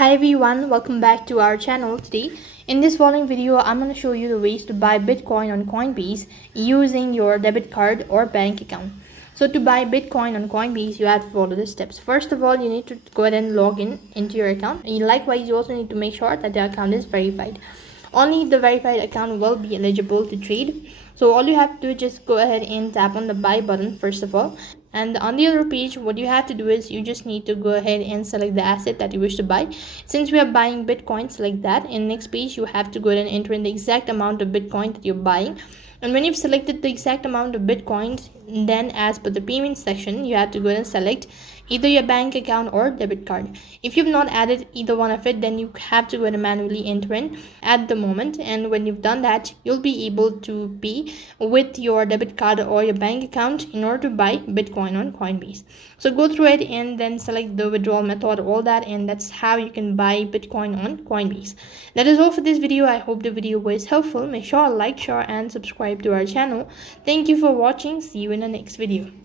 Hi everyone, welcome back to our channel. Today in this following video I'm going to show you the ways to buy Bitcoin on Coinbase using your debit card or bank account. So to buy Bitcoin on Coinbase you have to follow the steps. First of all, you need to go ahead and log in into your account, and likewise you also need to make sure that the account is verified. Only the verified account will be eligible to trade. So all you have to do is just go ahead and tap on the buy button first of all, and on the other page what you have to do is you just need to go ahead and select the asset that you wish to buy. Since we are buying Bitcoin, select that, and next page you have to go ahead and enter in the exact amount of Bitcoin that you're buying. And when you've selected the exact amount of Bitcoins, then as per the payment section you have to go ahead and select either your bank account or debit card. If you've not added either one of it, then you have to go ahead and manually enter in at the moment, and when you've done that you'll be able to pay with your debit card or your bank account in order to buy Bitcoin on Coinbase. So go through it and then select the withdrawal method, all that, and that's how you can buy Bitcoin on Coinbase. That is all for this video. I hope the video was helpful. Make sure to like, share and subscribe to our channel. Thank you for watching. See you in the next video.